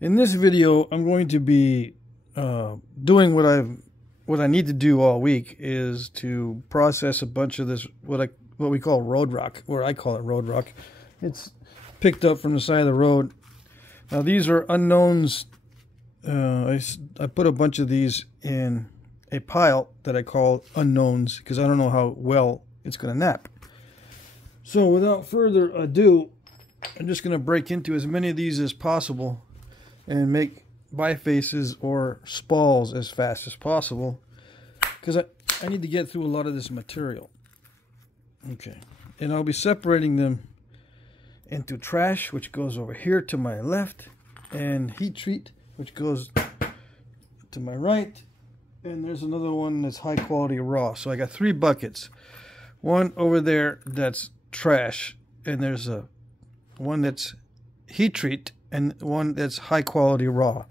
In this video, I'm going to be doing what I need to do all week is to process a bunch of this what we call road rock, or I call it road rock. It's picked up from the side of the road. Now these are unknowns. I put a bunch of these in a pile that I call unknowns because I don't know how well it's going to knap. So without further ado, I'm just going to break into as many of these as possible and make bifaces or spalls as fast as possible because I need to get through a lot of this material. Okay, and I'll be separating them into trash, which goes over here to my left, and heat treat, which goes to my right, and there's another one that's high quality raw. So I got 3 buckets. One over there that's trash, and there's one that's heat treat, and one that's high quality raw.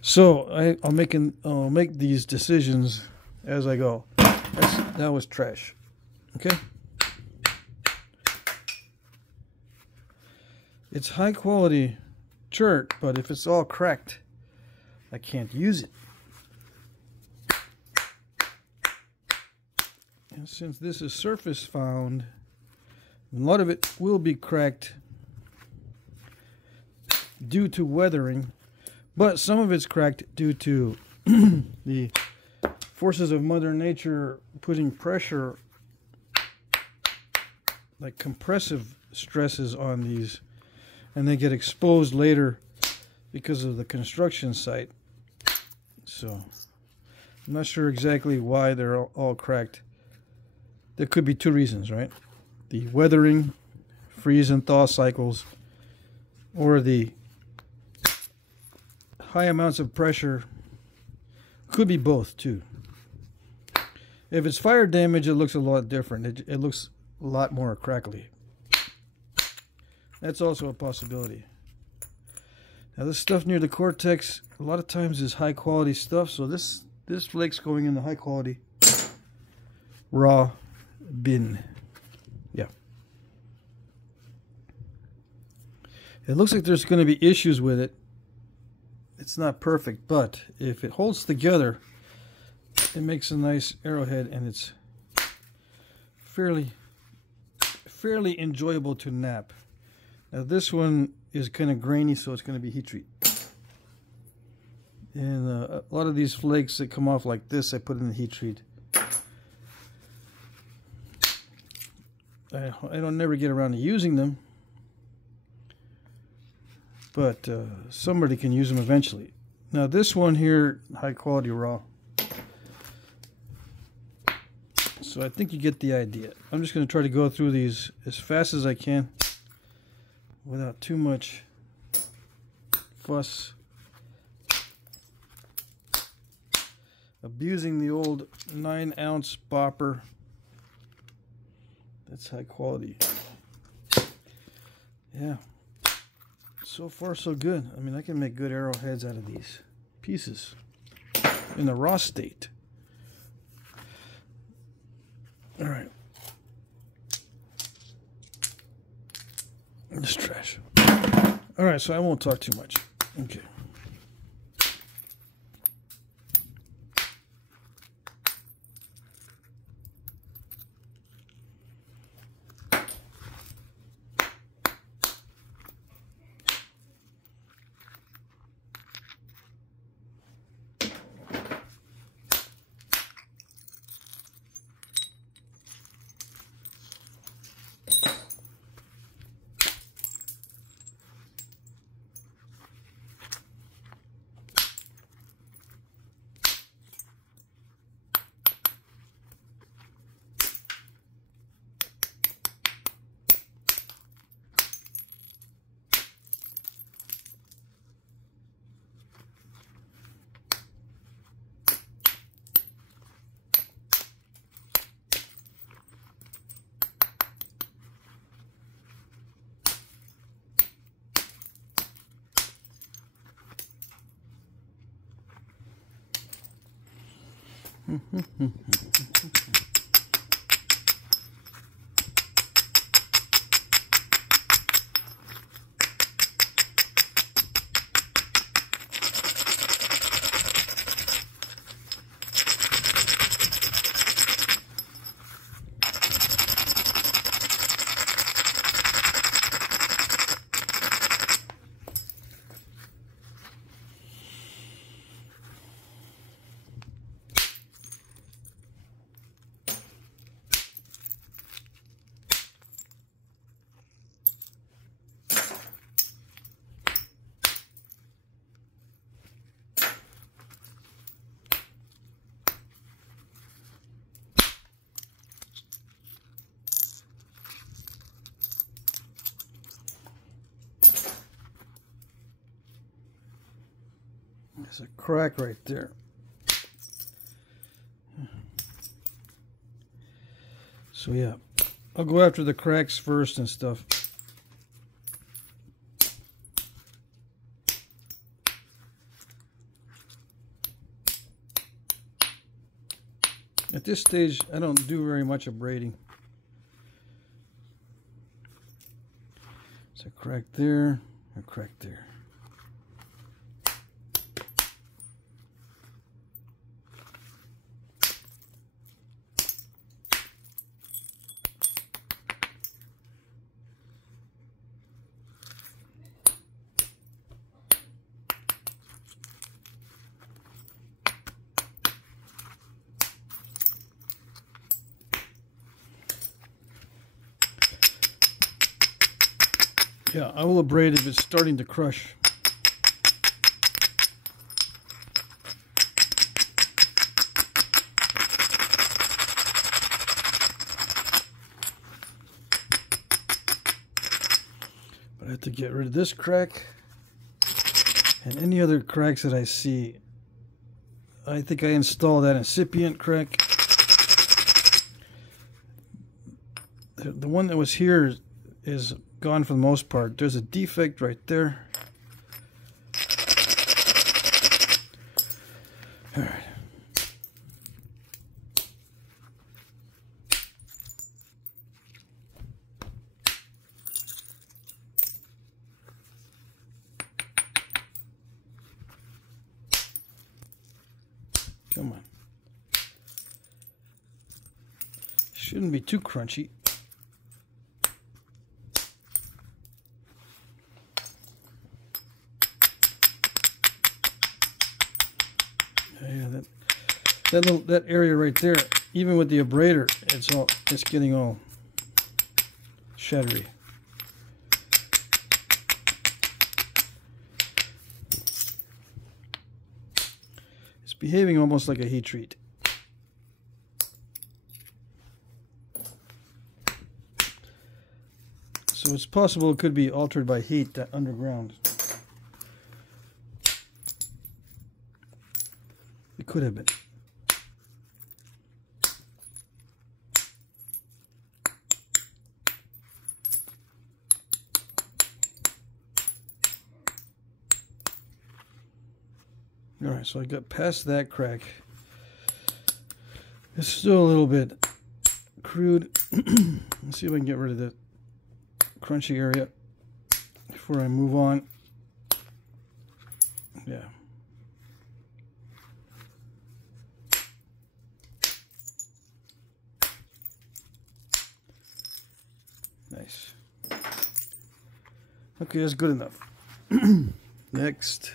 So I'll make these decisions as I go. That was trash. Okay. It's high quality chert, but if it's all cracked, I can't use it. And since this is surface found, a lot of it will be cracked due to weathering, but some of it's cracked due to the forces of Mother Nature putting pressure, like compressive stresses on these, and they get exposed later because of the construction site. So I'm not sure exactly why they're all cracked. There could be 2 reasons, right? The weathering, freeze and thaw cycles, or the high amounts of pressure. Could be both too. If it's fire damage, it looks a lot different. It looks a lot more crackly. That's also a possibility. Now this stuff near the cortex a lot of times is high quality stuff, so this flake's going in the high quality raw bin. Yeah. It looks like there's going to be issues with it. It's not perfect, but if it holds together, it makes a nice arrowhead, and it's fairly enjoyable to knap. Now this one is kind of grainy, so it's going to be heat treat. And a lot of these flakes that come off like this, I put in the heat treat. I don't never get around to using them, but somebody can use them eventually. Now this one here, high quality raw. So I think you get the idea. I'm just going to try to go through these as fast as I can without too much fuss. Abusing the old 9-ounce bopper. That's high quality. Yeah. So far so good. I mean, I can make good arrowheads out of these pieces in the raw state. All right. This trash. All right, so I won't talk too much. Okay. There's a crack right there. So yeah, I'll go after the cracks first and stuff. At this stage, I don't do very much abrading. There's a crack there, a crack there. Yeah, I will abrade if it's starting to crush. But I have to get rid of this crack and any other cracks that I see. I think I installed that incipient crack. The one that was here is gone for the most part. There's a defect right there. All right. Come on. Shouldn't be too crunchy. Yeah, that area right there, even with the abrader, it's getting all shattery. It's behaving almost like a heat treat. So it's possible it could be altered by heat underground. It could have been. Alright, so I got past that crack. It's still a little bit crude. Let's see if I can get rid of the crunchy area before I move on. Yeah. Nice. Okay, that's good enough. Next.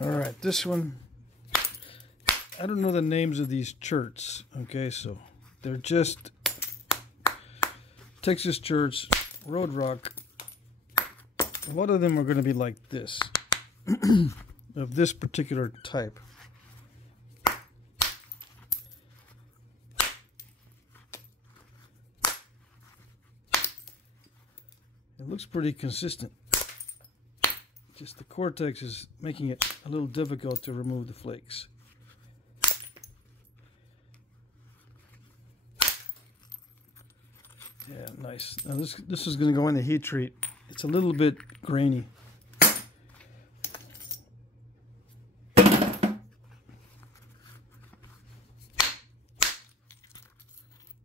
All right, this one, I don't know the names of these cherts. Okay, so they're just Texas cherts, road rock. A lot of them are going to be like this, of this particular type. It looks pretty consistent. Just the cortex is making it a little difficult to remove the flakes. Yeah, nice. Now this is going to go in the heat treat. It's a little bit grainy.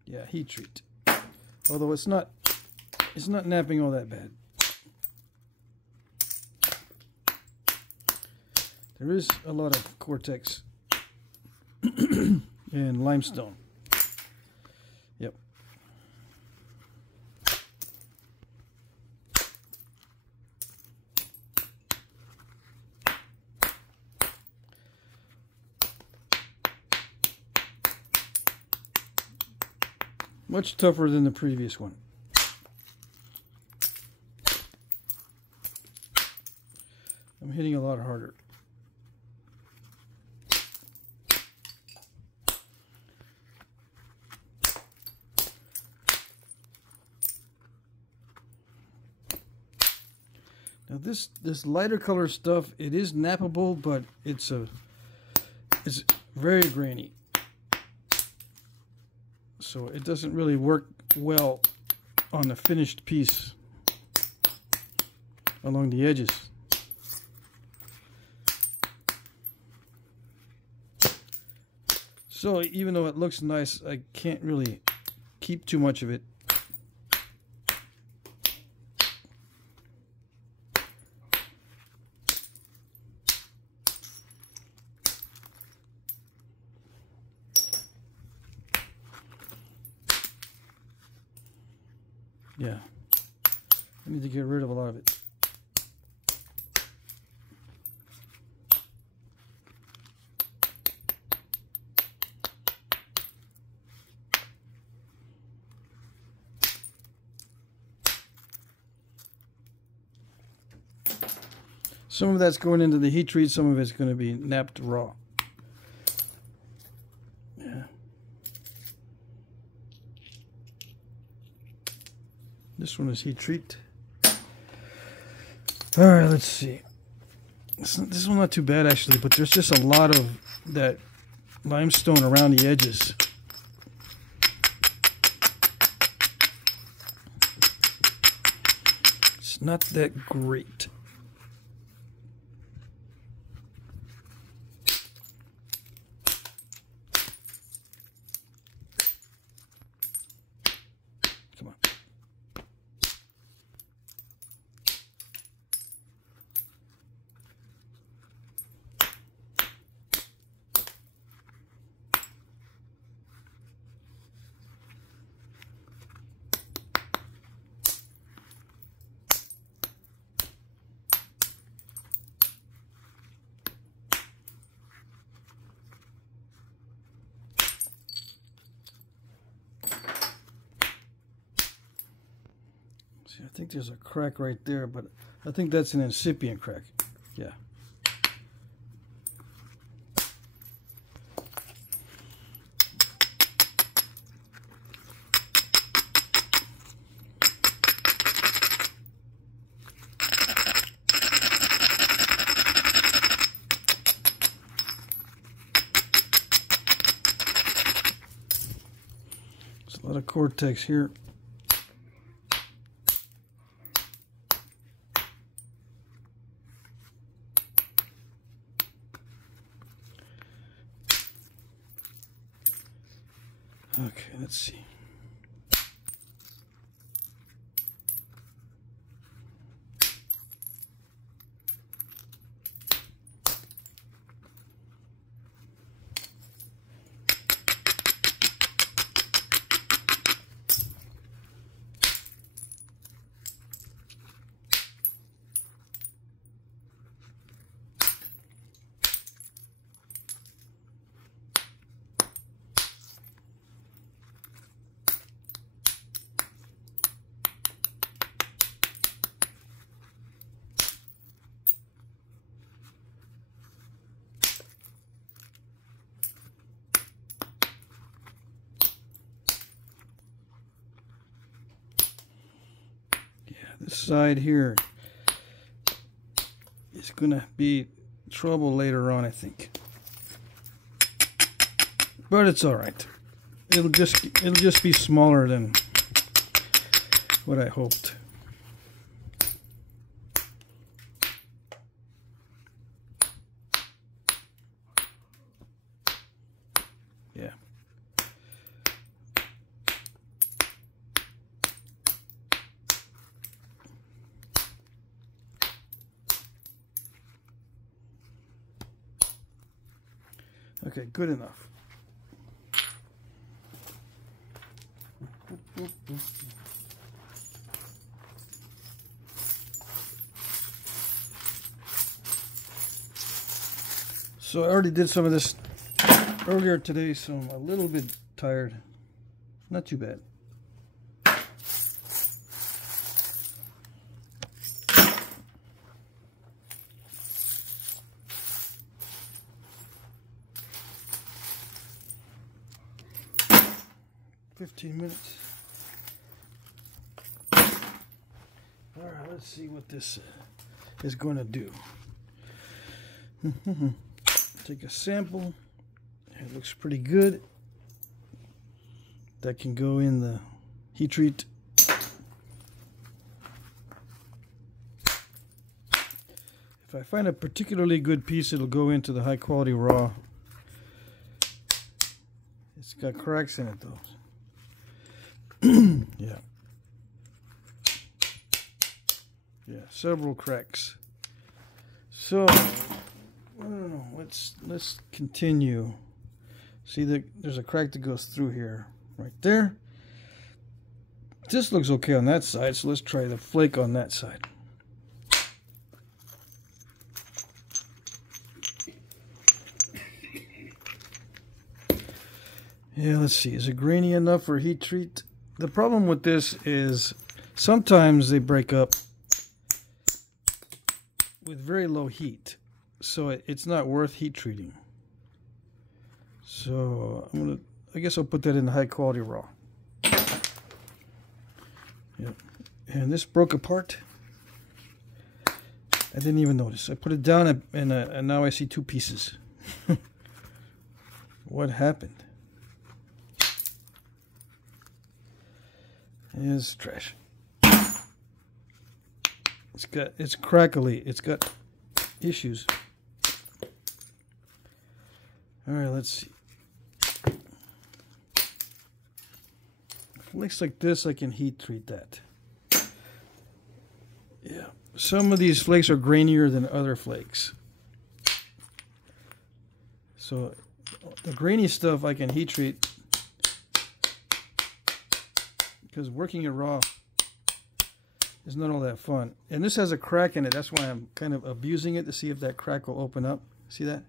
Yeah, heat treat. Although it's not napping all that bad. There is a lot of cortex and limestone. Yep. Much tougher than the previous one. I'm hitting a lot harder. Now this lighter color stuff, it is nappable, but it's very grainy, so it doesn't really work well on the finished piece along the edges. So even though it looks nice, I can't really keep too much of it. Yeah, I need to get rid of a lot of it. Some of that's going into the heat treat, some of it's going to be napped raw. Yeah. This one is heat treat. All right, let's see. This one's not too bad actually, but there's just a lot of that limestone around the edges. It's not that great. I think there's a crack right there, but I think that's an incipient crack. Yeah. There's a lot of cortex here. Okay, let's see. This side here is gonna be trouble later on, I think, but it's all right. It'll just be smaller than what I hoped. Yeah. Okay, good enough. So I already did some of this earlier today, so I'm a little bit tired. Not too bad. Minutes. All right, let's see what this is going to do. Take a sample. It looks pretty good. That can go in the heat treat. If I find a particularly good piece, it'll go into the high quality raw. It's got cracks in it though. Yeah. Yeah, several cracks. So I don't know. Let's continue. See that there's a crack that goes through here, right there. This looks okay on that side, so let's try the flake on that side. Yeah, let's see. Is it grainy enough for heat treat? The problem with this is sometimes they break up with very low heat, so it's not worth heat treating. So I guess I'll put that in the high quality raw. Yep. And this broke apart. I didn't even notice. I put it down and now I see two pieces. What happened? It's trash. It's crackly. It's got issues. All right, let's see. Flakes like this, I can heat treat that. Yeah, some of these flakes are grainier than other flakes. So the grainy stuff I can heat treat because working it raw is not all that fun. And this has a crack in it. That's why I'm kind of abusing it to see if that crack will open up. See that?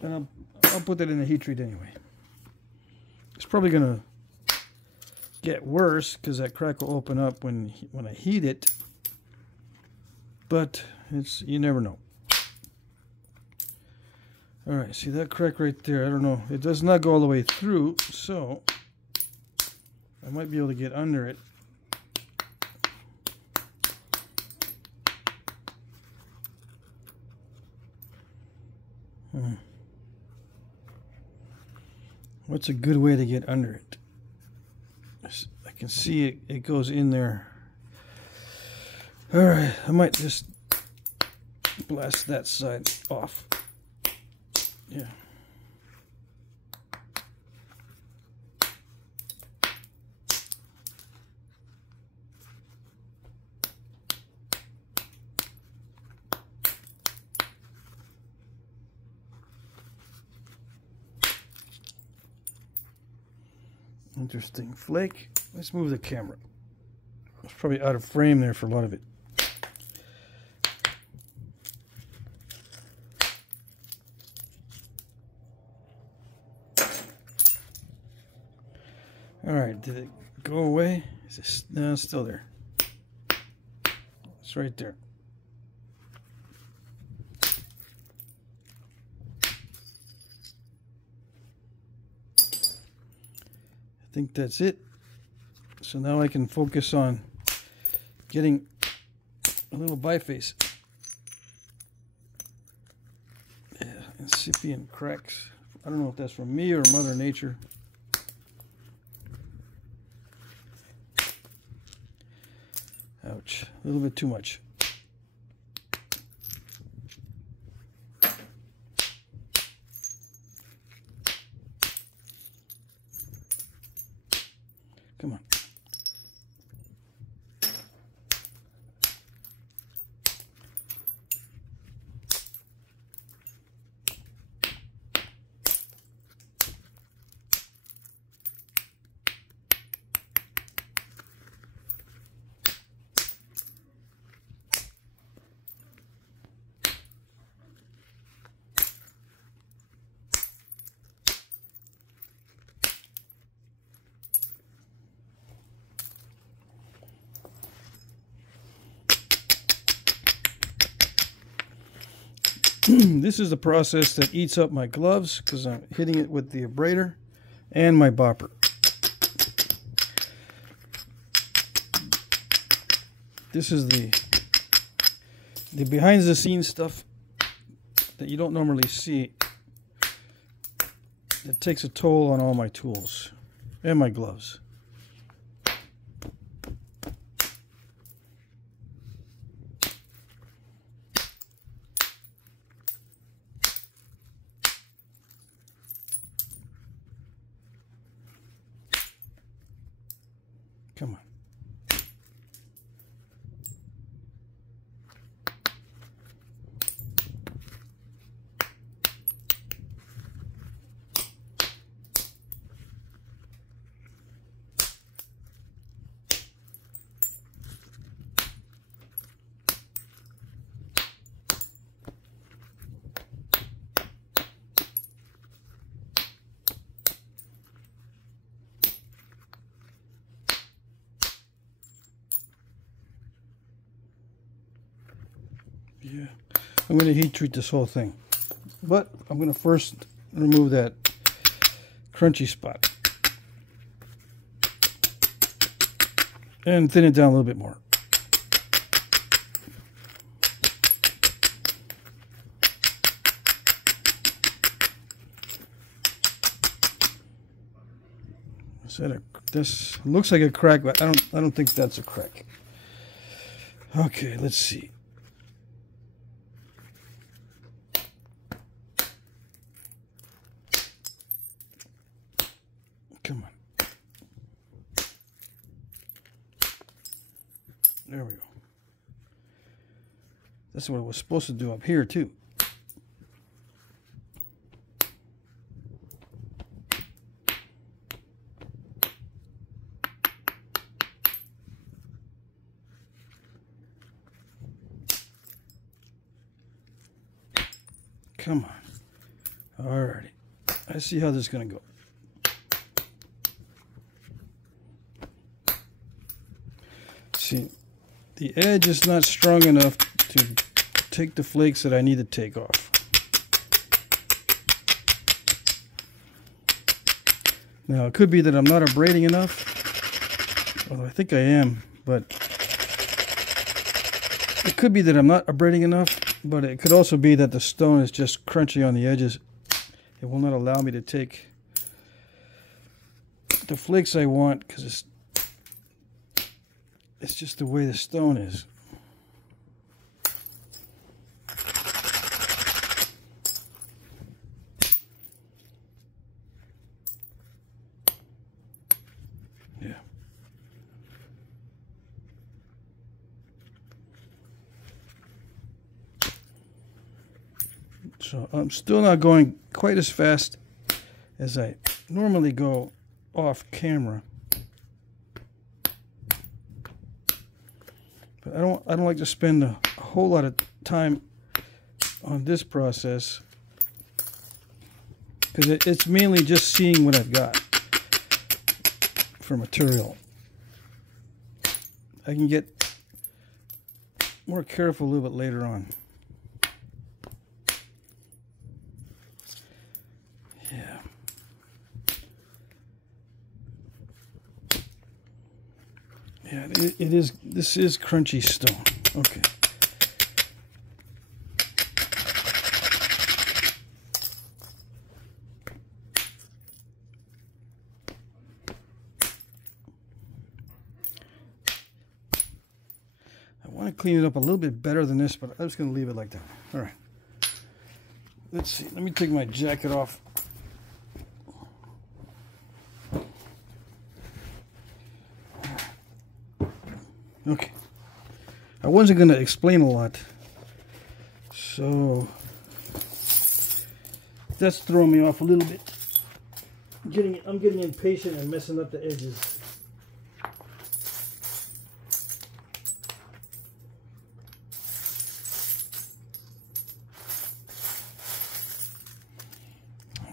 And I'll put that in the heat treat anyway. It's probably going to get worse because that crack will open up when I heat it. But you never know. All right, see that crack right there? I don't know. It does not go all the way through, so I might be able to get under it. What's a good way to get under it? I can see it goes in there. All right, I might just blast that side off. Yeah. Interesting flake. Let's move the camera. It's probably out of frame there for a lot of it. All right, did it go away? Is this, no, it's still there. It's right there. I think that's it. So now I can focus on getting a little biface. Yeah, incipient cracks. I don't know if that's from me or Mother Nature. Ouch, a little bit too much. Come on. This is the process that eats up my gloves because I'm hitting it with the Abrader and my bopper. This is the the behind the scenes stuff that you don't normally see, it takes a toll on all my tools and my gloves. Come on. Yeah, I'm going to heat treat this whole thing, but I'm going to first remove that crunchy spot and thin it down a little bit more. This looks like a crack, but I don't think that's a crack. Okay, let's see. Come on. There we go. That's what it was supposed to do up here too. Come on. Alrighty. I see how this is going to go. See, the edge is not strong enough to take the flakes that I need to take off. Now, it could be that I'm not abrading enough. Well, I think I am, but it could be that I'm not abrading enough, but it could also be that the stone is just crunchy on the edges. It will not allow me to take the flakes I want because it's just the way the stone is. Yeah. So I'm still not going quite as fast as I normally go off camera. I don't like to spend a whole lot of time on this process because it's mainly just seeing what I've got for material. I can get more careful a little bit later on. Yeah. Yeah, it is. This is crunchy stone. Okay. I want to clean it up a little bit better than this, but I'm just going to leave it like that. All right. Let's see. Let me take my jacket off. Okay, I wasn't going to explain a lot, so that's throwing me off a little bit. I'm getting impatient and messing up the edges.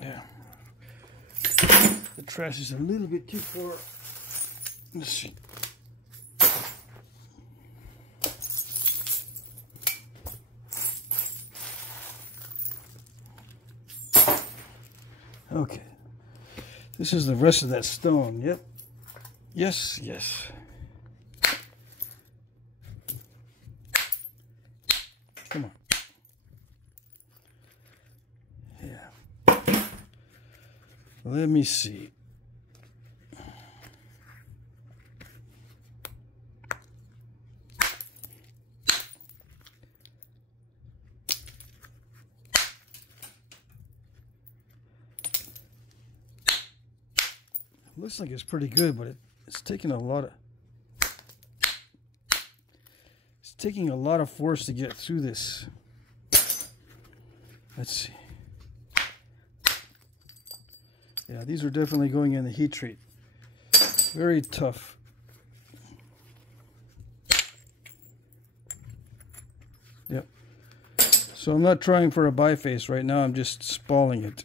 Yeah, the trash is a little bit too far. Let's see. Okay, this is the rest of that stone. Yep. Yes, yes. Come on. Yeah. Let me see. Looks like it's pretty good, but it's taking a lot of force to get through this. Let's see. Yeah, these are definitely going in the heat treat. Very tough. Yep. So I'm not trying for a biface right now. I'm just spalling it.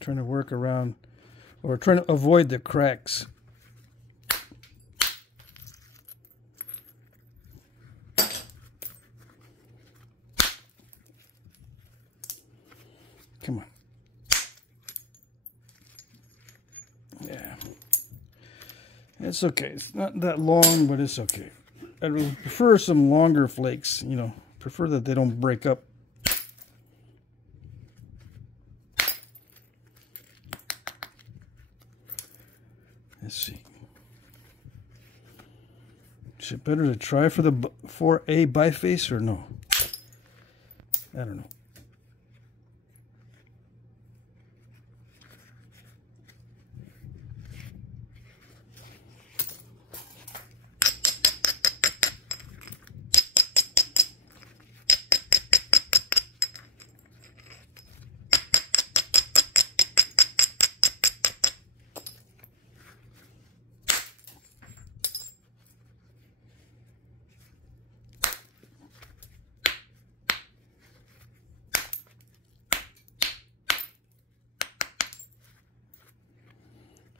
Trying to work around, or trying to avoid the cracks. Come on. Yeah. It's okay. It's not that long, but it's okay. I would prefer some longer flakes, you know. Prefer that they don't break up. Let's see. Is it better to try for a biface or no? I don't know.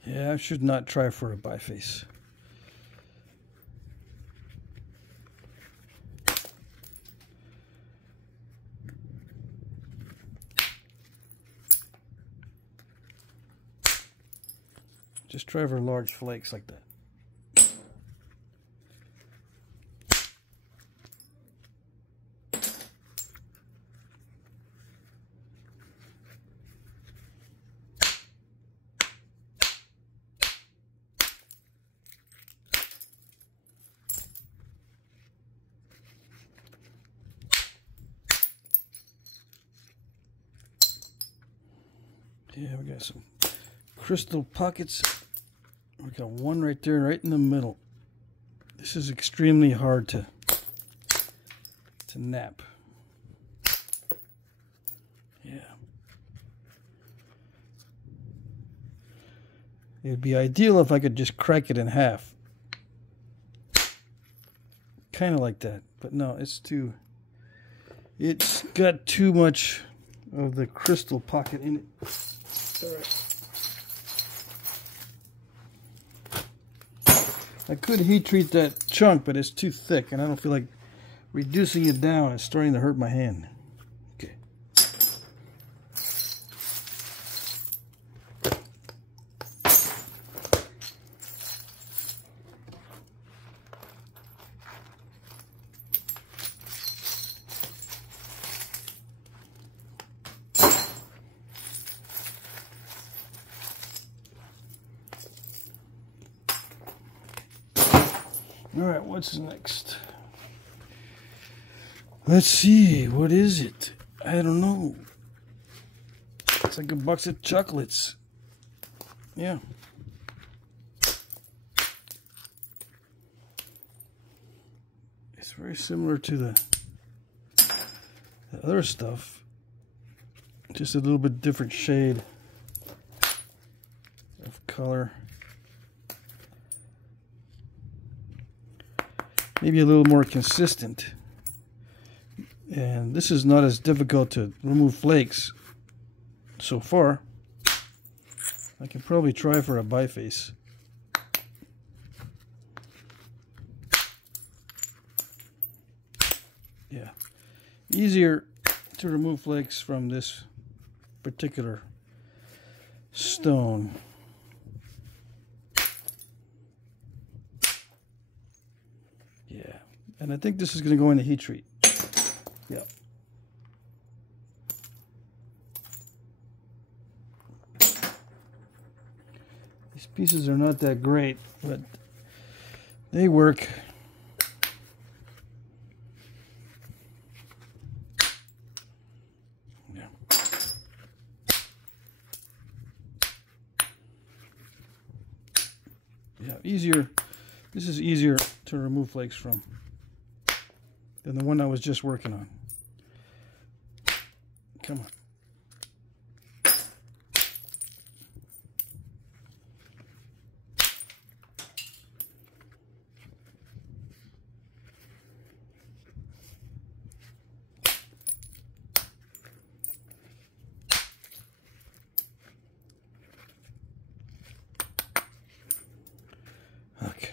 Yeah, I should not try for a biface. Just try for large flakes like that. Yeah, we got some crystal pockets. We got one right there, right in the middle. This is extremely hard to nap. Yeah. It'd be ideal if I could just crack it in half. Kind of like that, but no, it's got too much of the crystal pocket in it. All right. I could heat treat that chunk, but it's too thick, and I don't feel like reducing it down. It's starting to hurt my hand. Okay. All right, what's next? Let's see, what is it? I don't know. It's like a box of chocolates. Yeah. It's very similar to the other stuff. Just a little bit different shade of color. Maybe a little more consistent. And this is not as difficult to remove flakes so far. I can probably try for a biface. Yeah. Easier to remove flakes from this particular stone. Yeah, and I think this is going to go in the heat treat. Yep. These pieces are not that great, but they work. Yeah. Yeah, easier. This is easier to remove flakes from than the one I was just working on. Come on. Okay.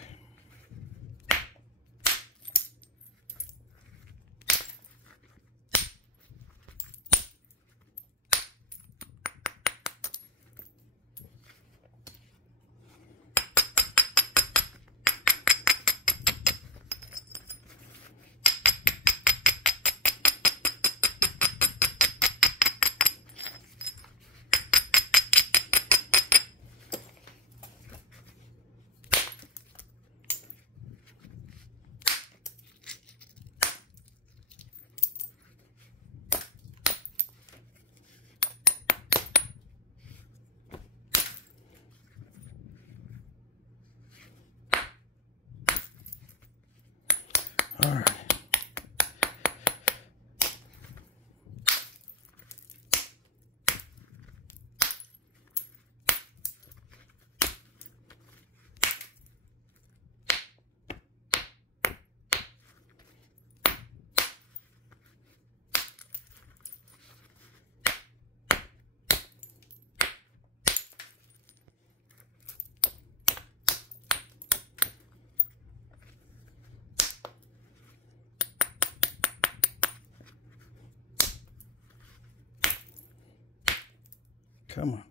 All right. Come on.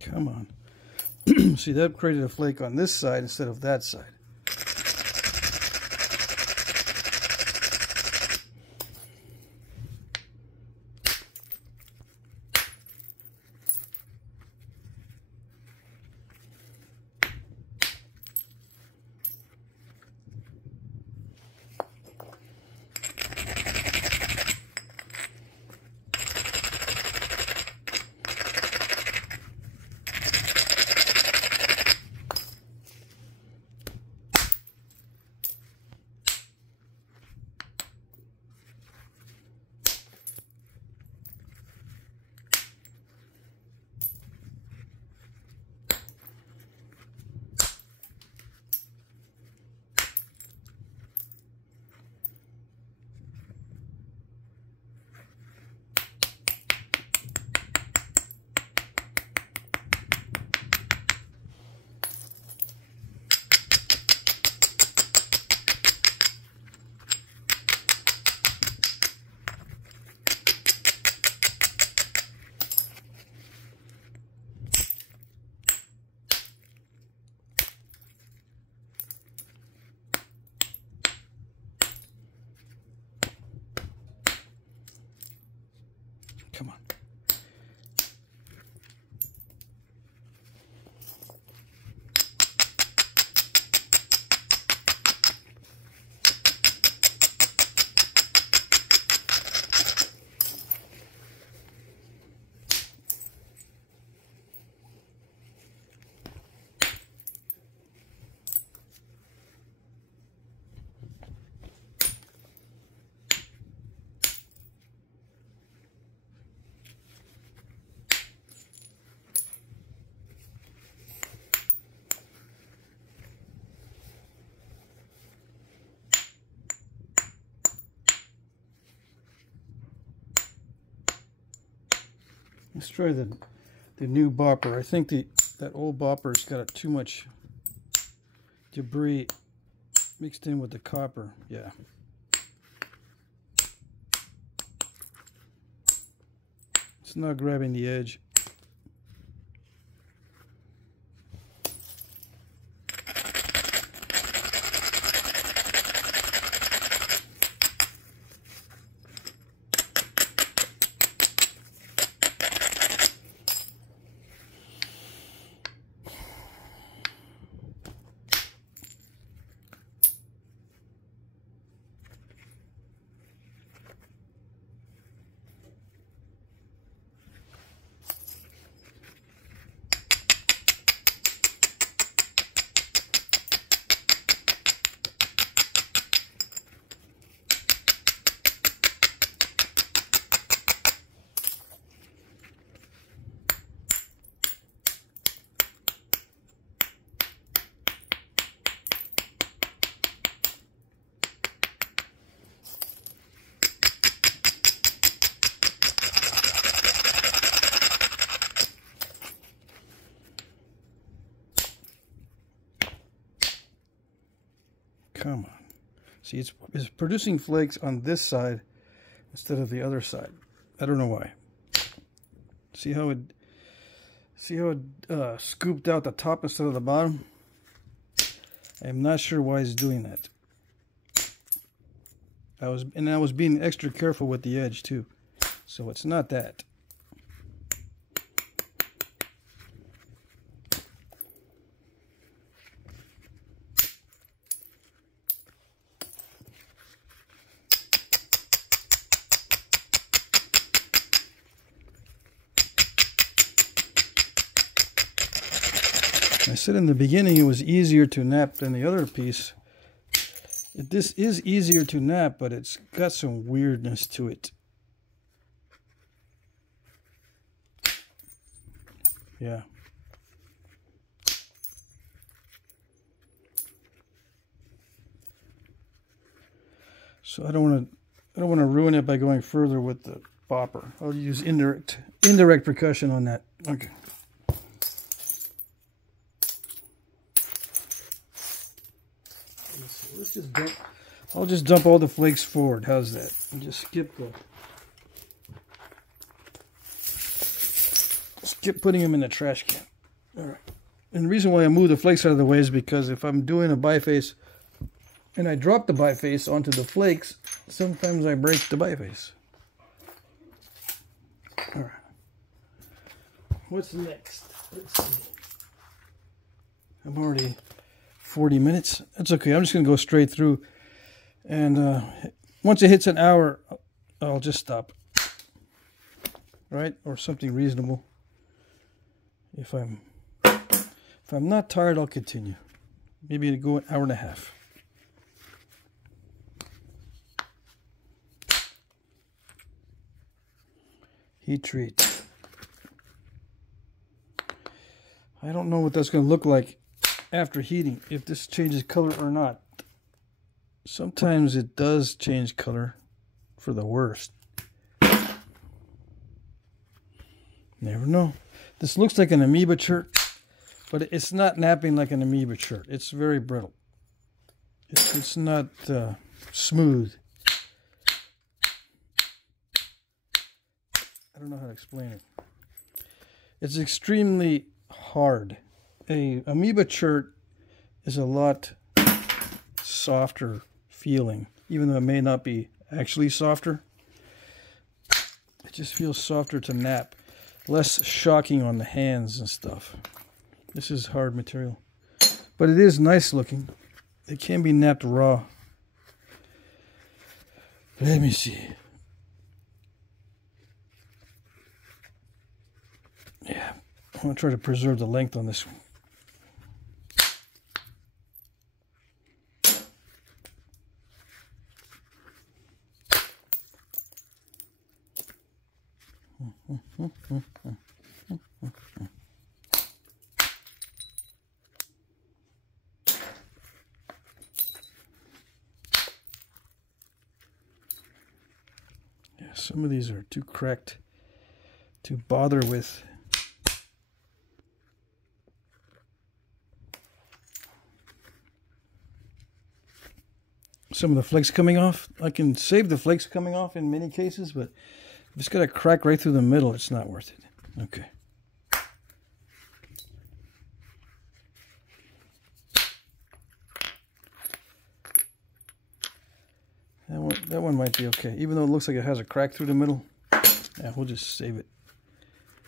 Come on. See, that created a flake on this side instead of that side. Let's try the new bopper. I think that old bopper's got too much debris mixed in with the copper. Yeah. It's not grabbing the edge. Come on. See, it's producing flakes on this side instead of the other side. I don't know why. See how it scooped out the top instead of the bottom? I'm not sure why it's doing that. I was being extra careful with the edge too. So it's not that. I said in the beginning it was easier to knap than the other piece. This is easier to knap, but it's got some weirdness to it. Yeah. So I don't want to ruin it by going further with the bopper. I'll use indirect percussion on that. Okay. Let's just dump. I'll just dump all the flakes forward. How's that? And just skip putting them in the trash can. All right. And the reason why I move the flakes out of the way is because if I'm doing a biface and I drop the biface onto the flakes, sometimes I break the biface. All right. What's next? Let's see. I'm already 40 minutes. That's okay. I'm just going to go straight through. And once it hits an hour, I'll just stop. Right? Or something reasonable. If I'm not tired, I'll continue. Maybe it'll go an hour and a half. Heat treat. I don't know what that's going to look like after heating, if this changes color or not. Sometimes it does change color for the worst. Never know. This looks like an amoeba chert, but it's not napping like an amoeba chert. It's very brittle. It's not smooth. I don't know how to explain it. It's extremely hard. A amoeba chert is a lot softer feeling, even though it may not be actually softer. It just feels softer to nap, less shocking on the hands and stuff. This is hard material, but it is nice looking. It can be napped raw. Let me see. Yeah, I'm going to try to preserve the length on this one. Yeah, some of these are too cracked to bother with. Some of the flakes coming off. I can save the flakes coming off in many cases, but if it's got a crack right through the middle, it's not worth it. Okay. That one might be okay, even though it looks like it has a crack through the middle. Yeah, we'll just save it.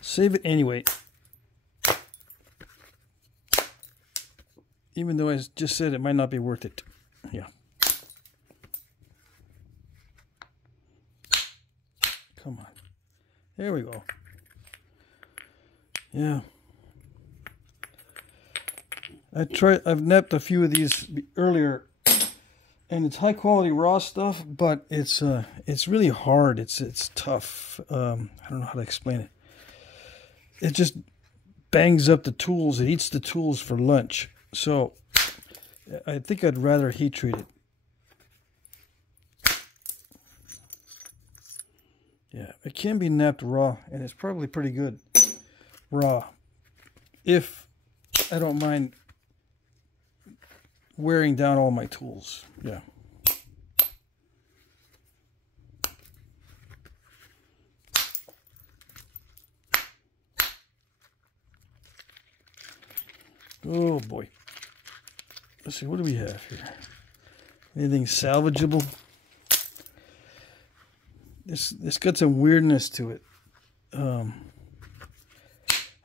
Save it anyway. Even though I just said it might not be worth it. Yeah. Come on. There we go. Yeah. I've napped a few of these earlier, and it's high quality raw stuff, but it's really hard. It's tough. I don't know how to explain it. It just bangs up the tools. It eats the tools for lunch. So I think I'd rather heat treat it. Yeah, it can be napped raw, and it's probably pretty good raw, if I don't mind wearing down all my tools. Yeah. Oh boy. Let's see, what do we have here? Anything salvageable? This got some weirdness to it.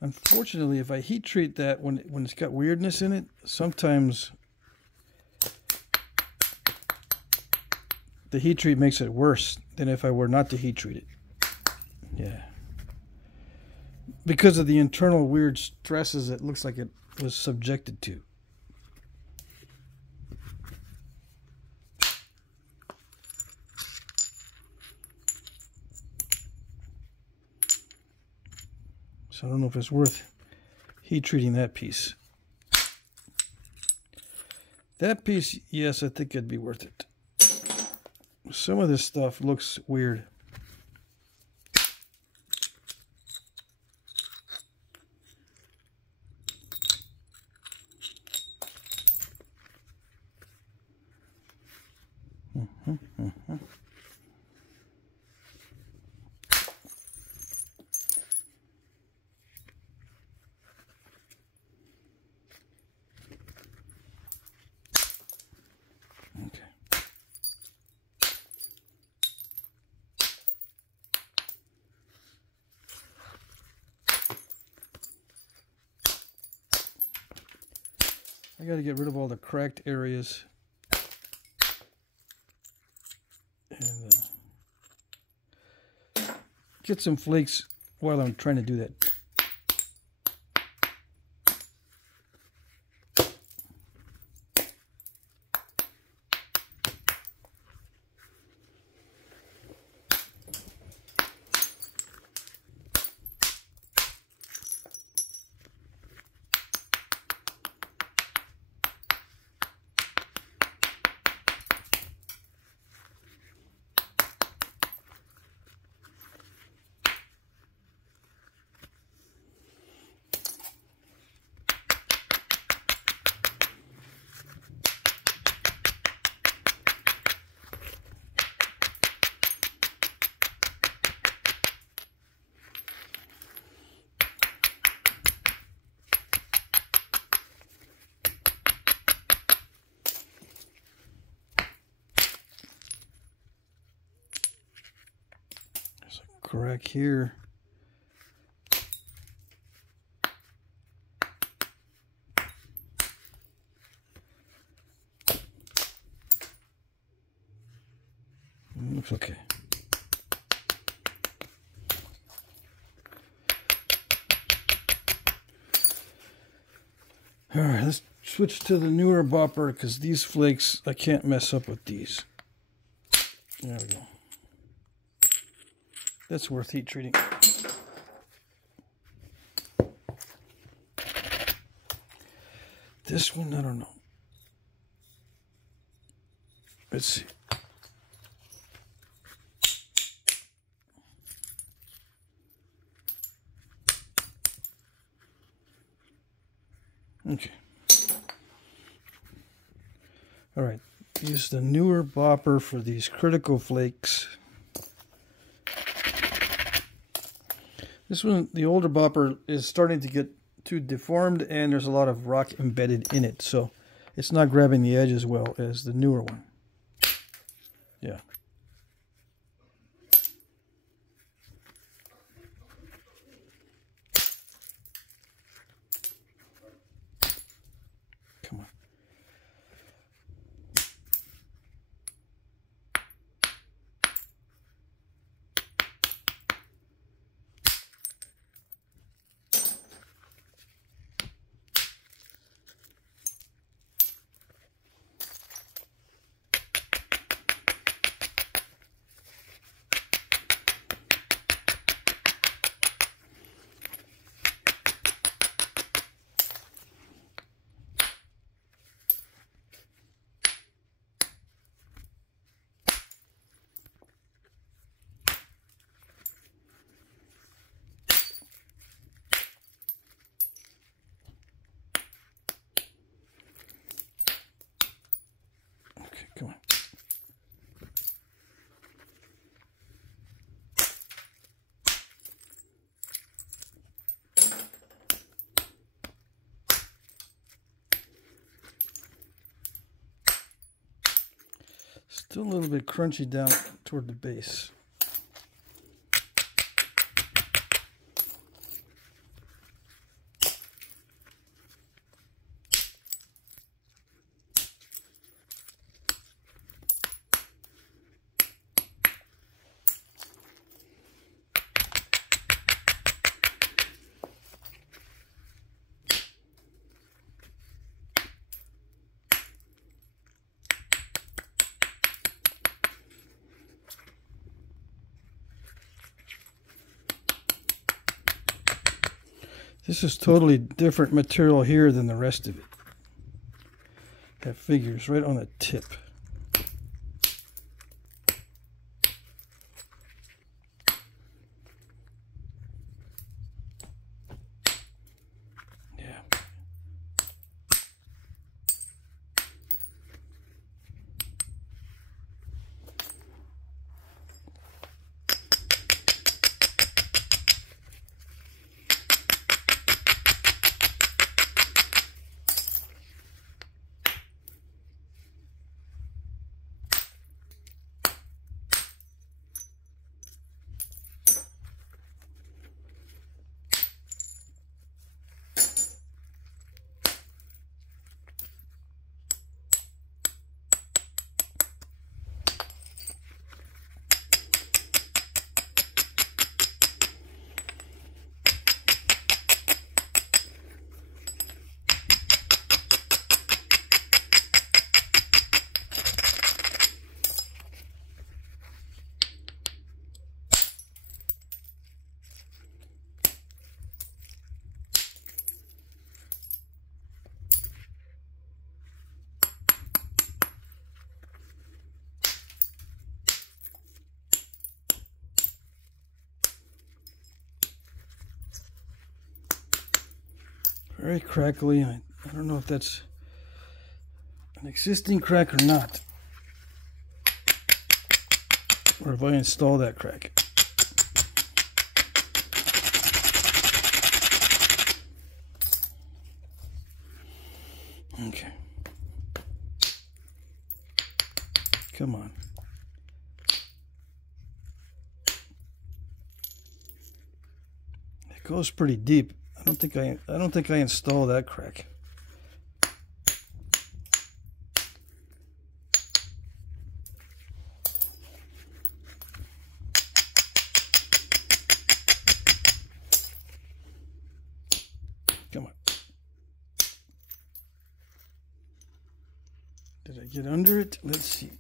Unfortunately, if I heat treat that when it's got weirdness in it, sometimes the heat treat makes it worse than if I were not to heat treat it. Yeah. Because of the internal weird stresses it looks like it was subjected to. So I don't know if it's worth heat treating that piece. That piece, yes, I think it'd be worth it. Some of this stuff looks weird. I got to get rid of all the cracked areas. And get some flakes while I'm trying to do that. Crack here. Looks okay. All right, let's switch to the newer bopper because these flakes, I can't mess up with these. There we go. That's worth heat treating. This one, I don't know. Let's see. Okay. All right. Use the newer bopper for these critical flakes. This one, the older bopper, is starting to get too deformed, and there's a lot of rock embedded in it, so it's not grabbing the edge as well as the newer one. Yeah. Come on. Come on. Still a little bit crunchy down toward the base. This is totally different material here than the rest of it. That figures right on the tip. Yeah. Very crackly. I don't know if that's an existing crack or not, or if I install that crack. Okay. Come on. It goes pretty deep. I don't think I install that crack. Come on. Did I get under it? Let's see.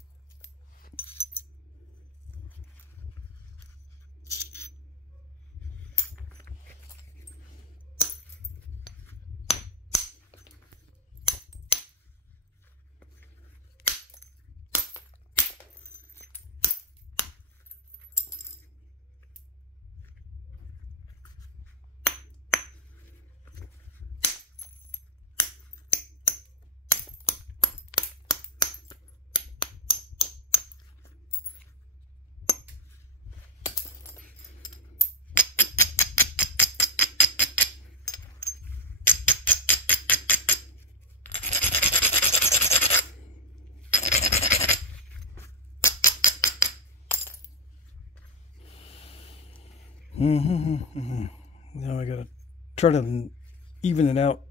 Now I gotta try to even it out.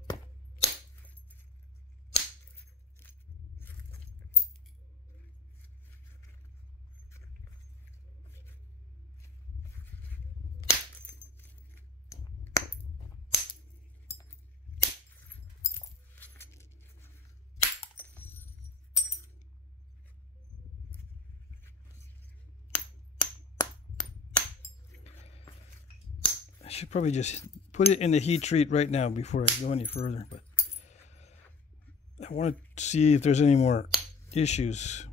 I should probably just put it in the heat treat right now before I go any further, but I want to see if there's any more issues.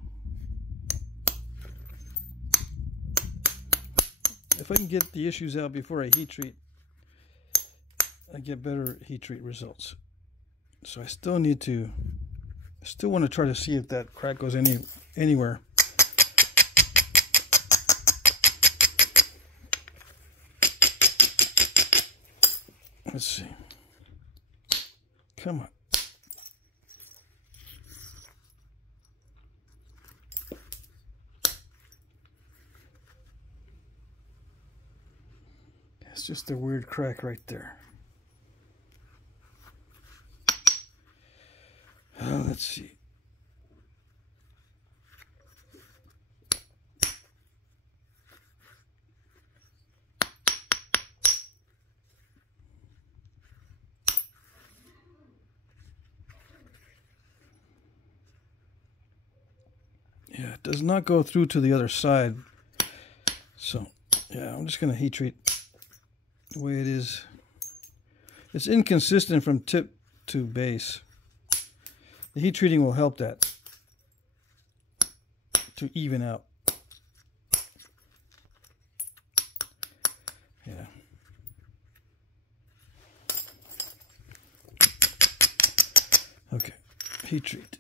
If I can get the issues out before I heat treat, I get better heat treat results. So I still want to try to see if that crack goes anywhere. Let's see. Come on. It's just a weird crack right there. Let's see. Yeah, it does not go through to the other side. So, yeah, I'm just going to heat treat the way it is. It's inconsistent from tip to base. The heat treating will help that to even out. Yeah. Okay, heat treat.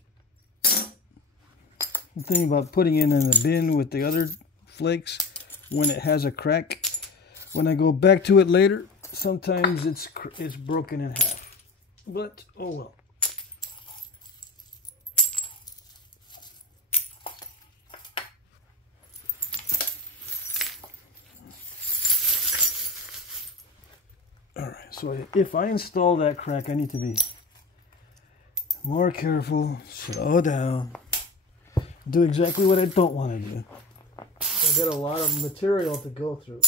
The thing about putting it in the bin with the other flakes, when it has a crack, when I go back to it later, sometimes it's broken in half. But oh well. All right. So if I install that crack, I need to be more careful, slow down. Do exactly what I don't want to do. I got a lot of material to go through.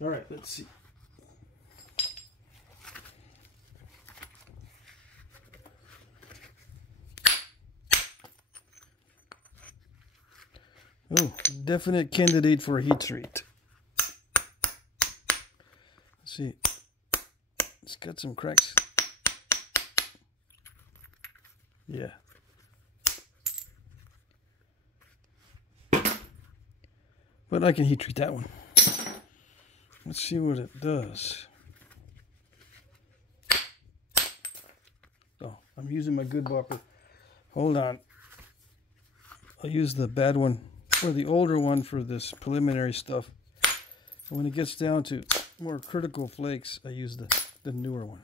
All right, let's see. Oh, definite candidate for a heat treat. See, it's got some cracks. Yeah. But I can heat treat that one. Let's see what it does. Oh, I'm using my good bopper. Hold on. I'll use the bad one or the older one for this preliminary stuff. And when it gets down to more critical flakes, I use the newer one.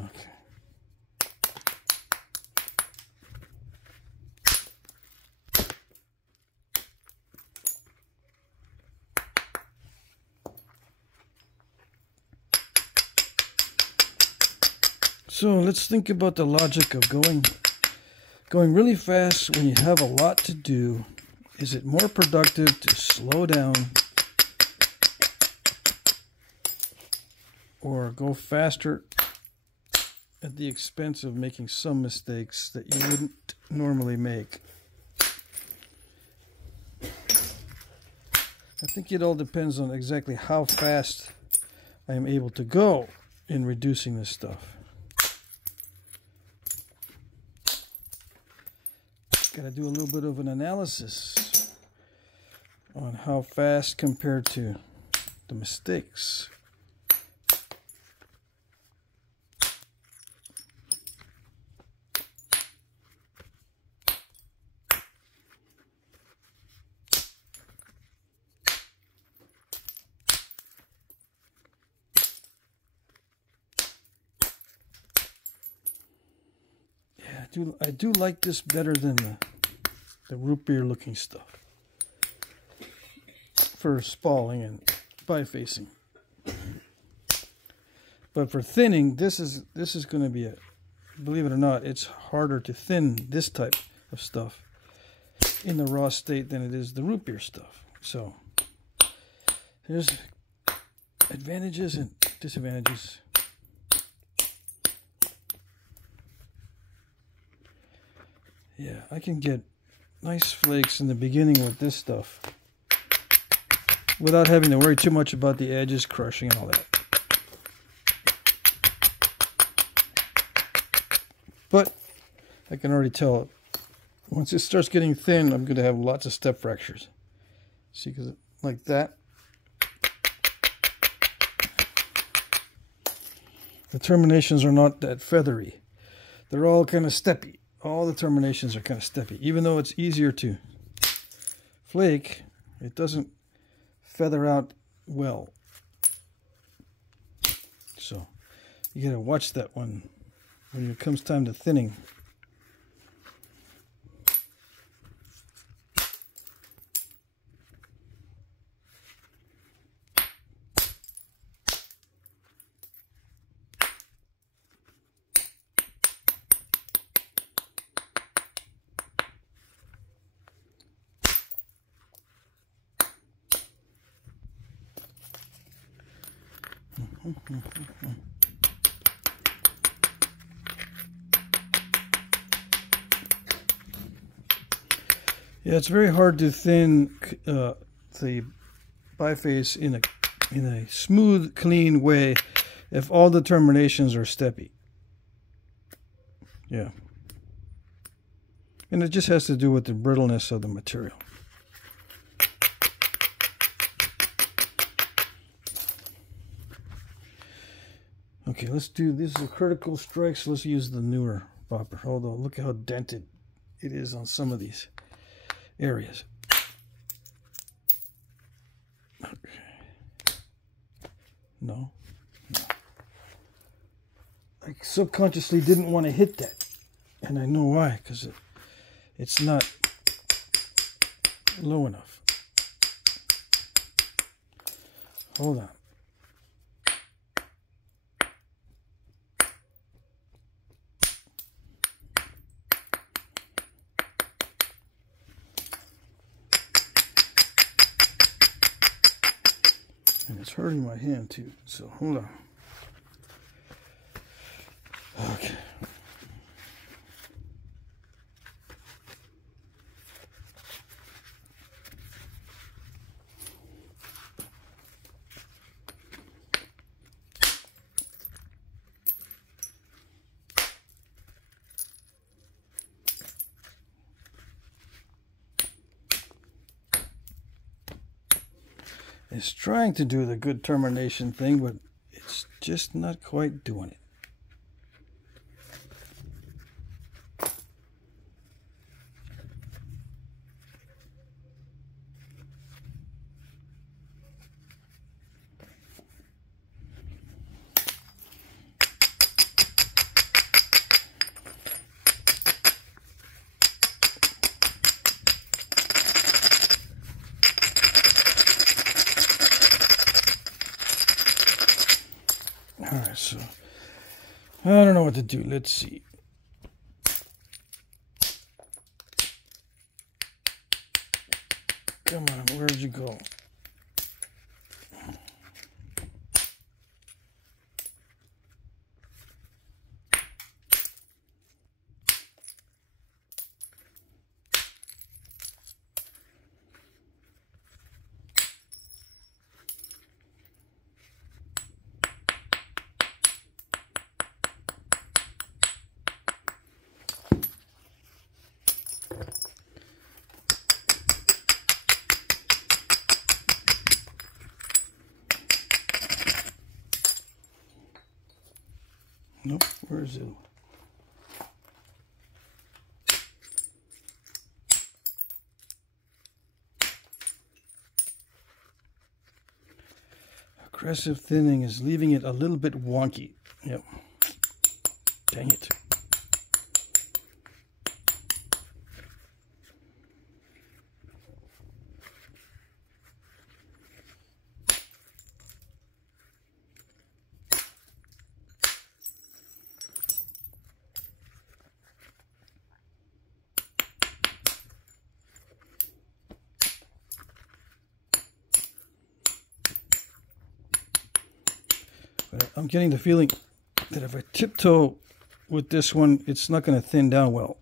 Okay. So let's think about the logic of going really fast when you have a lot to do. Is it more productive to slow down or go faster at the expense of making some mistakes that you wouldn't normally make? I think it all depends on exactly how fast I am able to go in reducing this stuff. Got to do a little bit of an analysis on how fast compared to the mistakes. I do like this better than the root beer looking stuff for spalling and bifacing. But for thinning, this is going to be believe it or not, it's harder to thin this type of stuff in the raw state than it is the root beer stuff. So there's advantages and disadvantages. Yeah, I can get nice flakes in the beginning with this stuff without having to worry too much about the edges crushing and all that. But I can already tell once it starts getting thin, I'm going to have lots of step fractures. See, because like that. The terminations are not that feathery. They're all kind of steppy. All the terminations are kind of steppy. Even though it's easier to flake, it doesn't feather out well. So you got to watch that one when it comes time to thinning. Yeah, it's very hard to thin the biface in a smooth, clean way if all the terminations are steppy. Yeah. And it just has to do with the brittleness of the material. Okay, let's do this is a critical strike, so let's use the newer bopper. Although look at how dented it is on some of these areas. Okay. No. I subconsciously didn't want to hit that, and I know why, because it's not low enough. Hold on. And it's hurting my hand too, so hold on. Okay. It's trying to do the good termination thing, but it's just not quite doing it. Alright, so I don't know what to do. Let's see. Come on, where'd you go? Where's it? Aggressive thinning is leaving it a little bit wonky. Yep. Dang it. I'm getting the feeling that if I tiptoe with this one, it's not going to thin down well.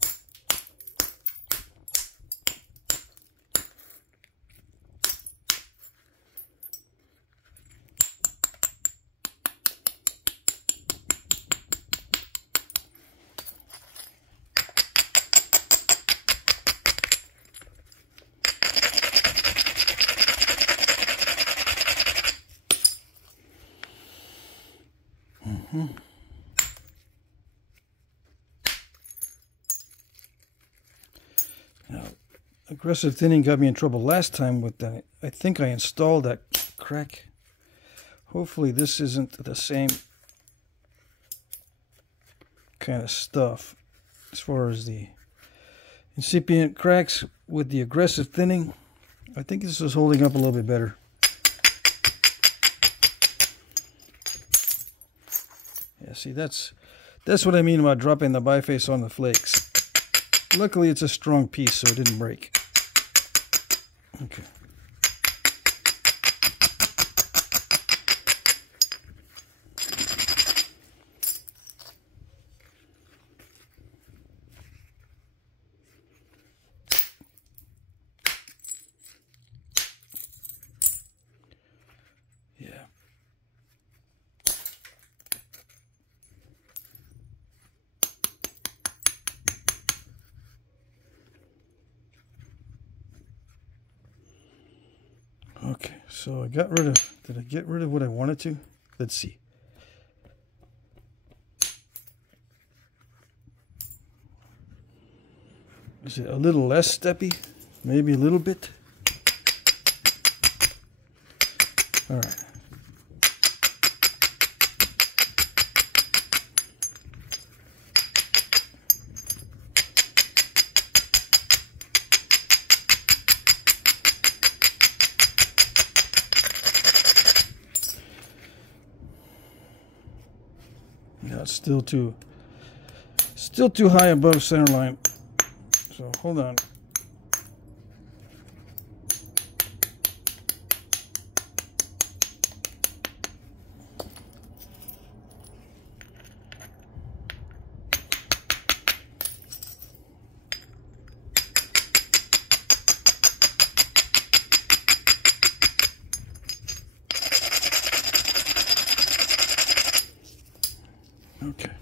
Now, aggressive thinning got me in trouble last time with that. I think I installed that crack. Hopefully this isn't the same kind of stuff as far as the incipient cracks with the aggressive thinning. I think this is holding up a little bit better. Yeah, see, that's what I mean about dropping the biface on the flakes. Luckily, it's a strong piece, so it didn't break. Okay. Okay, so I got rid of, did I get rid of what I wanted to? Let's see. Is it a little less steppy? Maybe a little bit? All right. Yeah, it's still too high above center line. So hold on. Okay.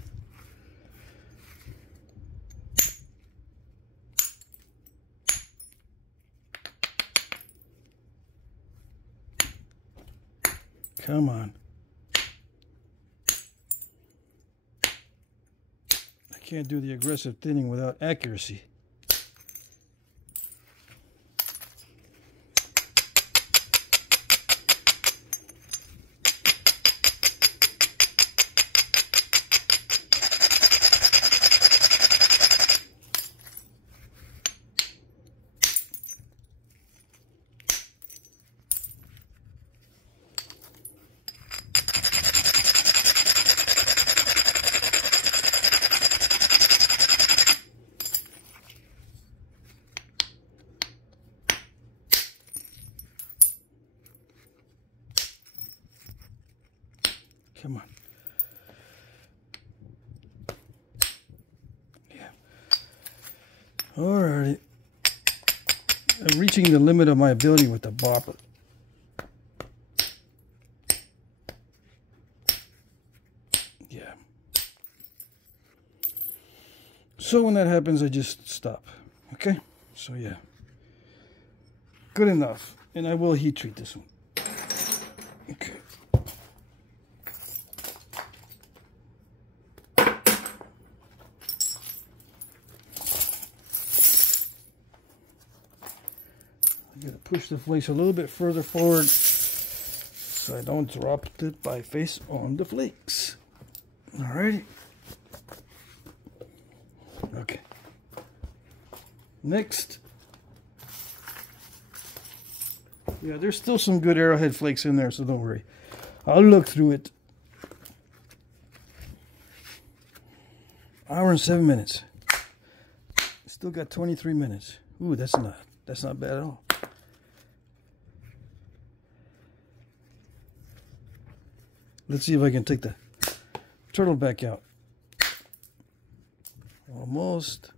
Come on. I can't do the aggressive thinning without accuracy. Come on. Yeah. Alrighty. I'm reaching the limit of my ability with the bopper. Yeah. So when that happens, I just stop. Okay? So yeah. Good enough. And I will heat treat this one. Okay. I'm going to push the flakes a little bit further forward so I don't drop the biface on the flakes. Alrighty. Okay. Next. Yeah, there's still some good Arrowhead flakes in there, so don't worry. I'll look through it. Hour and 7 minutes. Still got 23 minutes. Ooh, that's not bad at all. Let's see if I can take the turtle back out. Almost.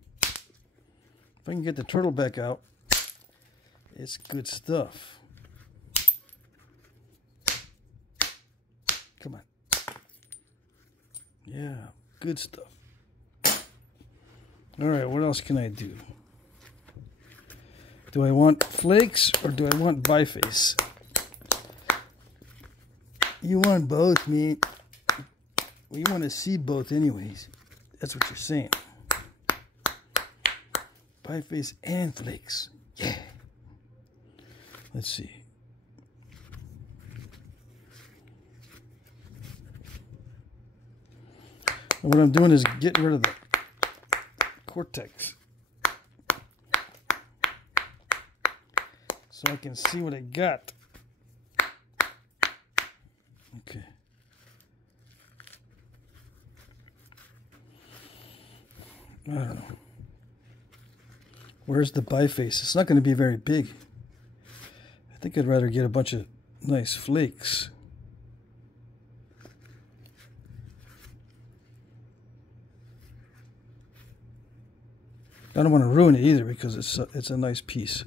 If I can get the turtle back out, it's good stuff. Come on. Yeah, good stuff. Alright, what else can I do? Do I want flakes or do I want biface? You want both, man. Well, you want to see both anyways. That's what you're saying. Biface and flakes. Yeah. Let's see. What I'm doing is getting rid of the cortex so I can see what I got. Okay. I don't know. Where's the biface? It's not going to be very big. I think I'd rather get a bunch of nice flakes. I don't want to ruin it either because it's a nice piece.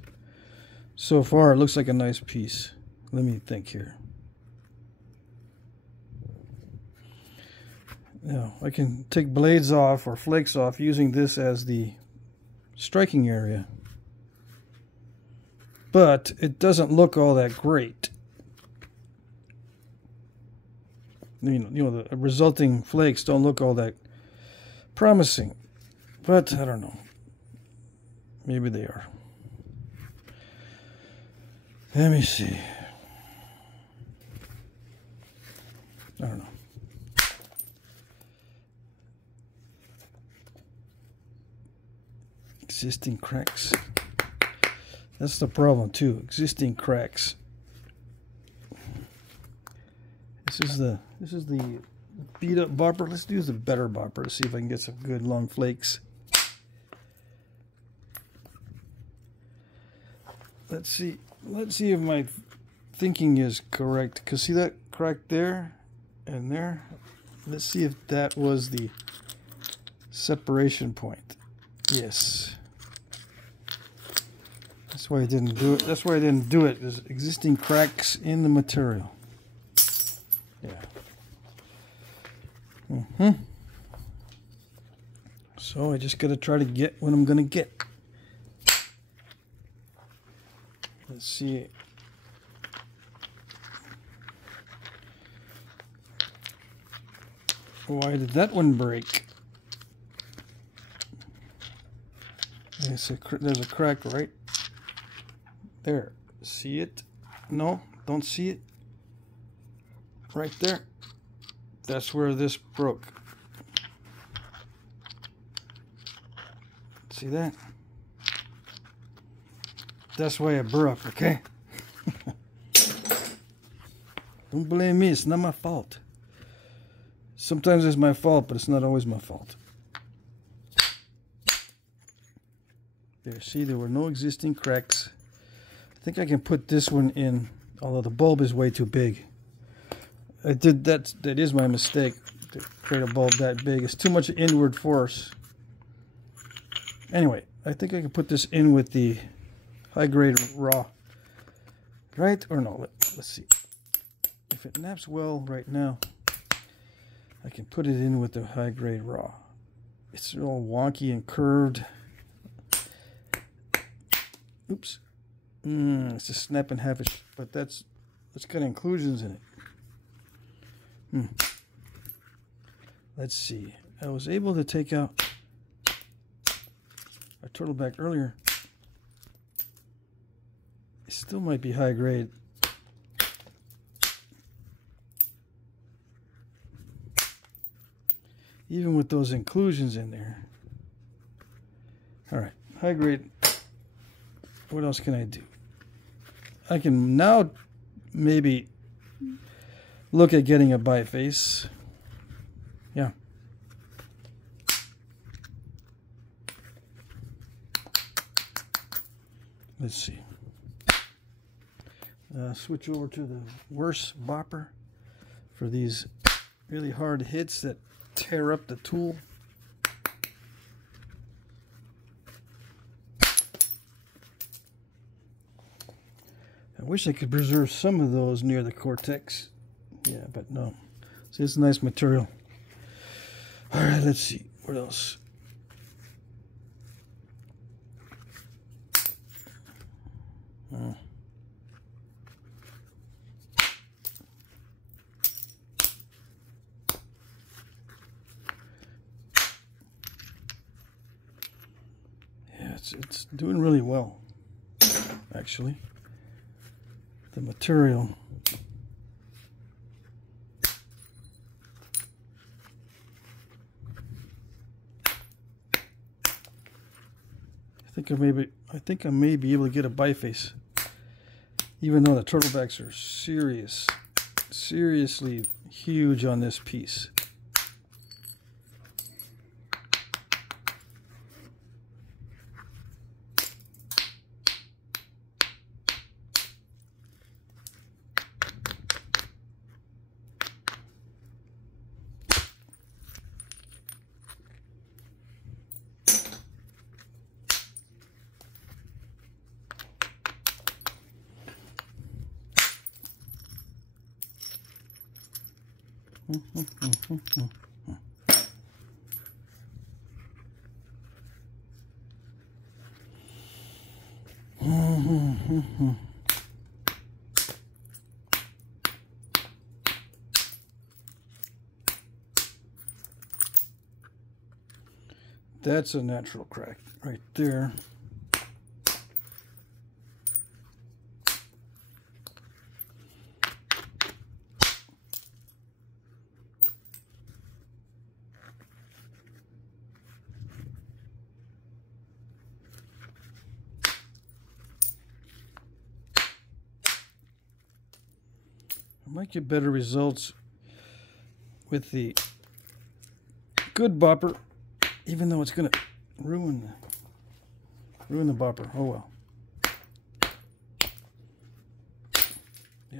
So far, it looks like a nice piece. Let me think here. Now, I can take blades off or flakes off using this as the striking area. But it doesn't look all that great. You know, the resulting flakes don't look all that promising. But I don't know. Maybe they are. Let me see. I don't know. Existing cracks. That's the problem too. Existing cracks. This is the beat up bopper. Let's use the better bopper to see if I can get some good long flakes. Let's see if my thinking is correct. Cause see that crack there and there? Let's see if that was the separation point. Yes. That's why I didn't do it. That's why I didn't do it. There's existing cracks in the material. Yeah. So I just gotta try to get what I'm gonna get. Let's see. Why did that one break? There's a crack right there. See it? No, don't see it. Right there. That's where this broke. See that? That's why it broke, okay? Don't blame me, it's not my fault. Sometimes it's my fault, but it's not always my fault. There, see, there were no existing cracks. I think I can put this one in, although the bulb is way too big. I did that. That is my mistake to create a bulb that big. It's too much inward force. Anyway, I think I can put this in with the high grade raw. Right or no? Let's see. If it naps well right now, I can put it in with the high grade raw. It's all wonky and curved. Oops. It's just snapping half it, but it's got inclusions in it. Let's see. I was able to take out a turtleback earlier. It still might be high grade. Even with those inclusions in there. All right, high grade. What else can I do? I can now maybe look at getting a biface. Yeah. Let's see. Switch over to the worse bopper for these really hard hits that tear up the tool. I wish I could preserve some of those near the cortex. Yeah, but no. See, it's a nice material. All right, let's see. What else? Oh. Yeah, it's doing really well, actually. The material. I think I may be able to get a biface, even though the turtlebacks are seriously huge on this piece. That's a natural crack right there. I might get better results with the good bopper, even though it's going to ruin the bopper. Oh well. Yeah.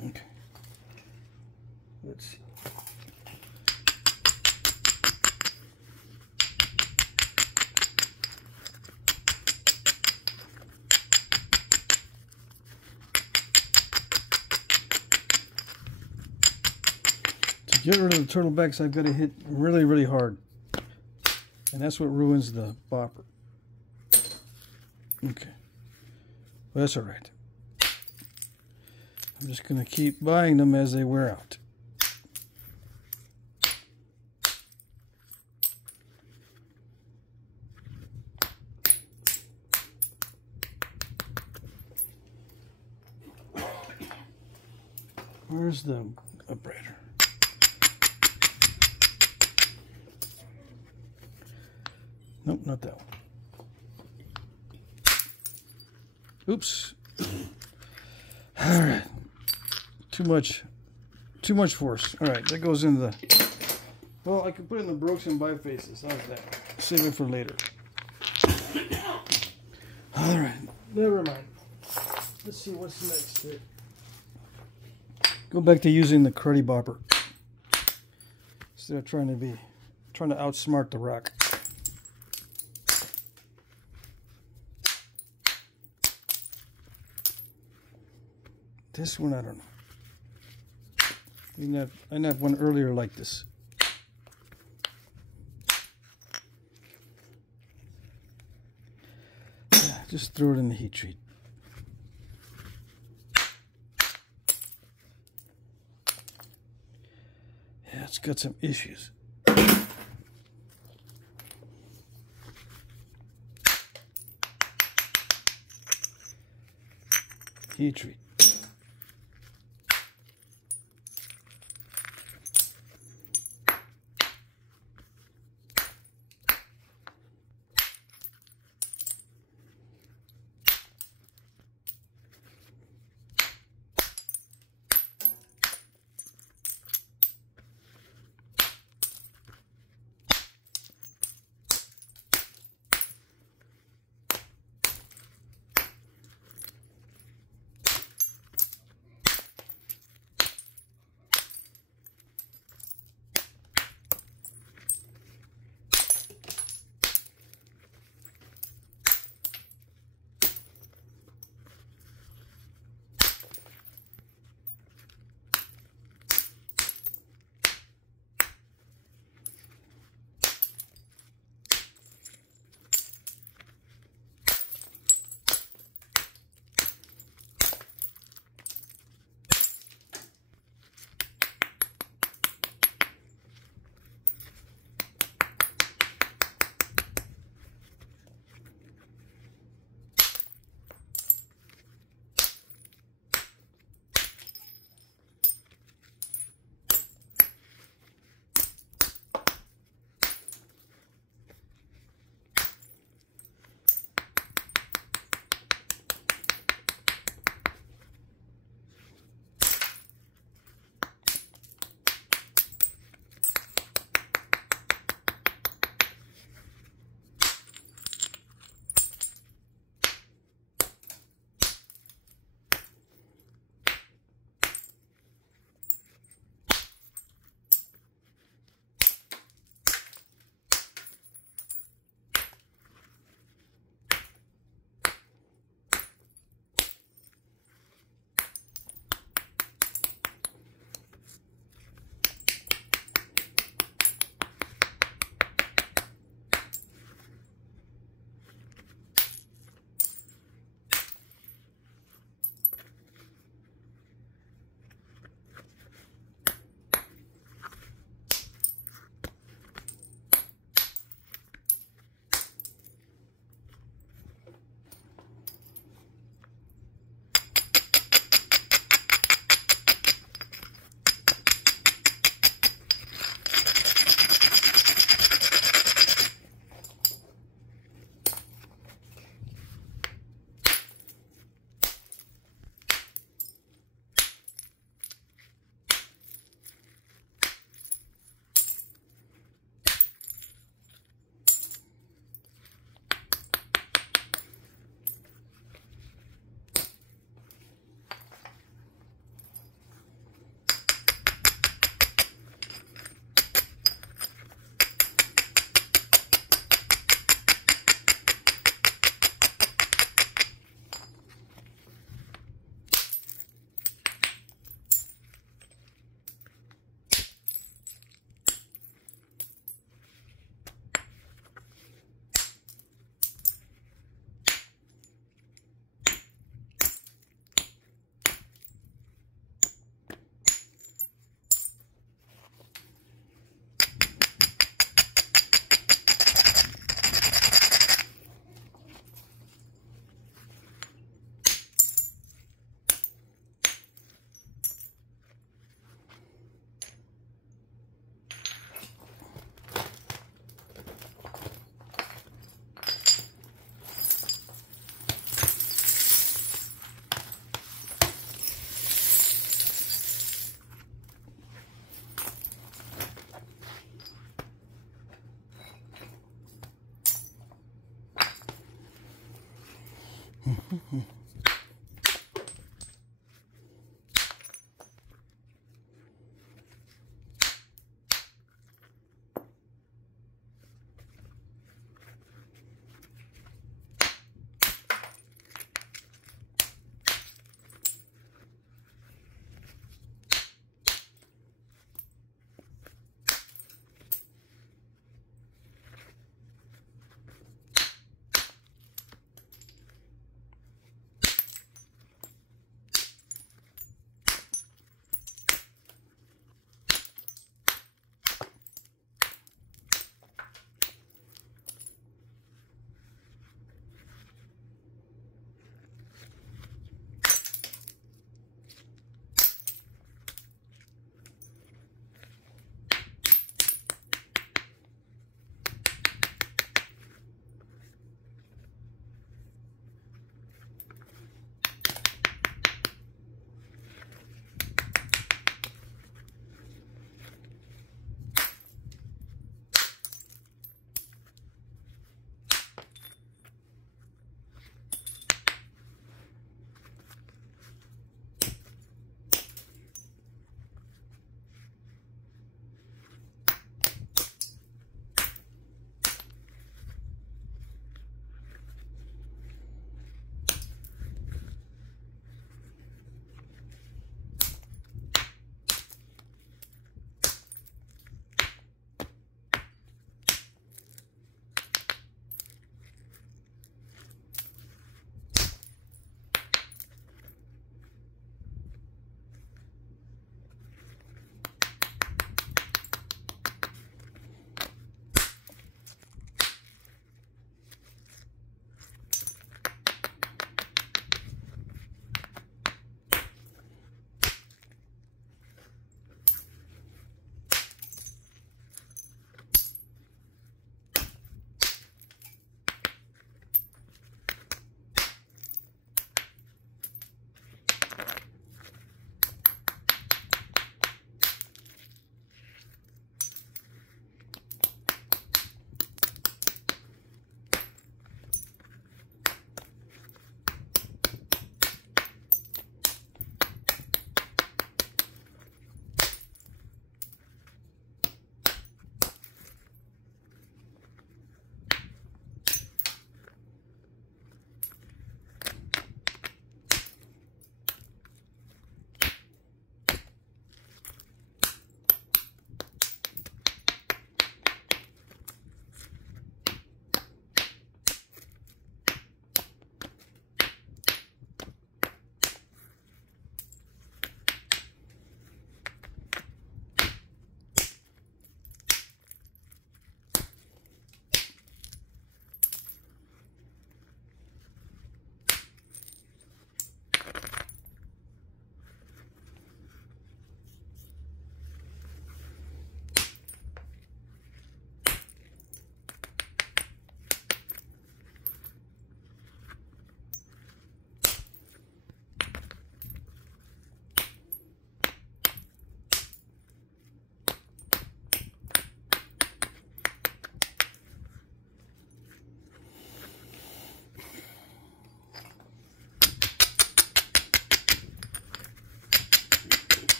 Okay. Let's see. To get rid of the turtlebacks, I've got to hit really, really hard. And that's what ruins the bopper. Okay. Well, that's all right. I'm just going to keep buying them as they wear out. Where's the Abrader? Nope, not that one. Oops. All right. Too much force. All right, that goes into the. Well, I can put in the broken bifaces. How's that? Save it for later. All right, never mind. Let's see what's next here. Go back to using the cruddy bopper instead of trying to outsmart the rock. This one, I don't know. I didn't have one earlier like this. Yeah, just throw it in the heat treat. Yeah, it's got some issues. Heat treat.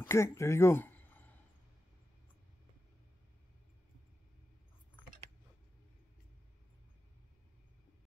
Okay, there you go.